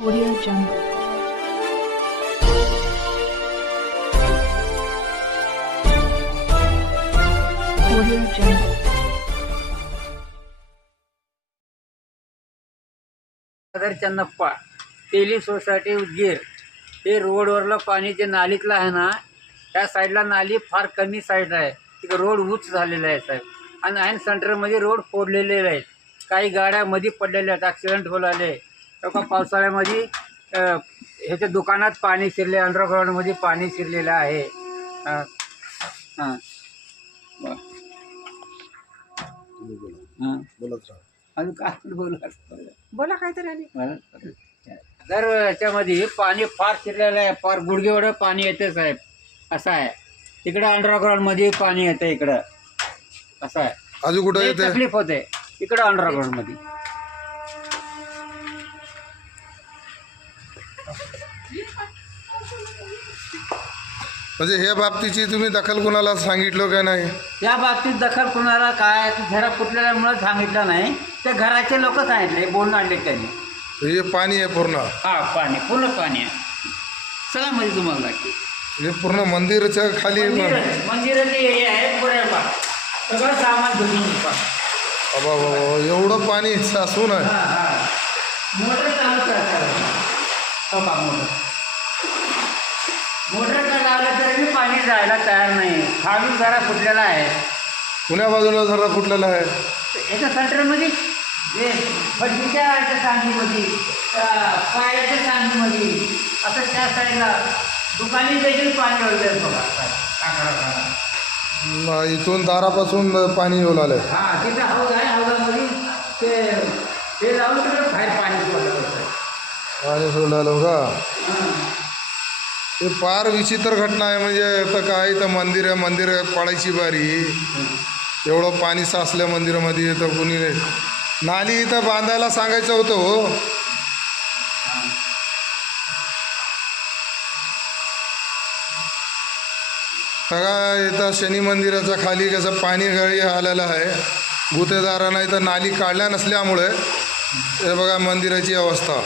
Audio Jungle. Audio Jungle. सदर चन्नप्पा तेली society Udgir हे रोडवरलं पाणी जे नालीतलं आहे ना, त्या साईडला नाली फार कमी साईड आहे. तिकडे रोड उंच झालेला आहे साहेब. आणि ऐन सेंटरमध्ये रोड फोडलेले आहेत. काही गाड्या मध्ये पडलेल्या आहेत, ॲक्सिडेंट होलाले. तेव्हा पावसाळ्यामध्ये ह्याच्या दुकानात पाणी शिरले, अंडरग्राऊंडमध्ये पाणी शिरलेलं आहे. हां हां हां बोलत राहा. अजून काय बोला काहीतरी आली. तर याच्यामध्ये पाणी फार शिरलेलं आहे, फार गुडघेवढं पाणी येते साहेब. असं आहे. तिकडं अंडरग्राऊंडमध्ये पाणी येतं, इकडं असं आहे. अजून कुठं लई येते? तकलीफ होते इकडं अंडरग्राऊंडमध्ये. म्हणजे हे बाबतीची तुम्ही दखल कुणाला सांगितलं का नाही? या बाबतीत दखल कुणाला काय घरा फुटलेल्यामुळं सांगितलं नाही. ते घराचे लोक सांगितले, बोलून आणले त्यांनी. हे पाणी आहे पूर्ण, हा पाणी पूर्ण पाणी आहे. चला म्हणजे तुम्हाला लागते हे पूर्ण मंदिरच्या खाली. मंदिराचे एरिया आहे, पुढे पा सगळं सामान घेऊन पा. बाबा बाबा, एवढं पाणी साचून आहे. हां हां मोटर चालू करतात. हो का मोटर का लावलं तरी बी पाणी जायला तयार नाही. खालून जरा फुटलेला आहे. पुण्या बाजूला जरा कुठलेला आहे? याच्या सेंटरमध्ये हे फडकीच्या याच्या सांगलीमध्ये, पायाच्या सांगलीमध्ये, असं त्या साईडला दुकानी देखील पाणी वळलं बघा. इथून दारापासून पाणी येऊ लागलंय. हां तिथं हौद आहे, हौदामध्ये ते लावून तिकडे बाहेर पाणी सोडलं होतं. पाणी सोडलं का? हे फार विचित्र घटना आहे. म्हणजे आता काय, तर मंदिर पडायची बारी, एवढं पाणी साचलं मंदिरामध्ये. तर कुणी नाली इथं बांधायला सांगायचं होतं हो. सगळा इथं शनी मंदिराच्या खाली कसं पाणी गळी आलेलं आहे. गुत्तेदारांना इथं नाली काढल्या नसल्यामुळे हे बघा मंदिराची अवस्था.